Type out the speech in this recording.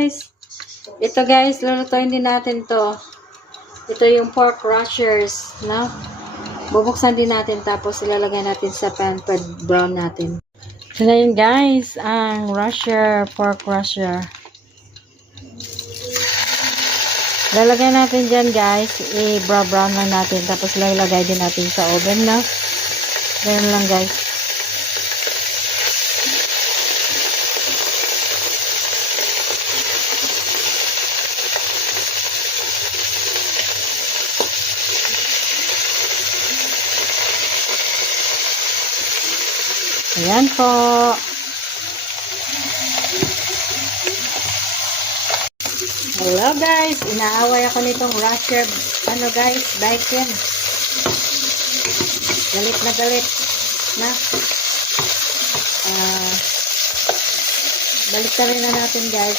guys. Ito guys, lulutuin din natin to. Ito yung pork rashers, no? Bubuksan din natin tapos ilalagay natin sa pan pag brown natin. Ito na yun guys, ang rasher, pork rasher. Lalagay natin dyan guys, i-brown lang natin tapos lalagay din natin sa oven, no? Ganyan lang guys. Ayan po. Hello guys. Inaaway ako nitong rasher. Ano guys? Bacon. Galit na galit. Na. Balik na rin na natin guys.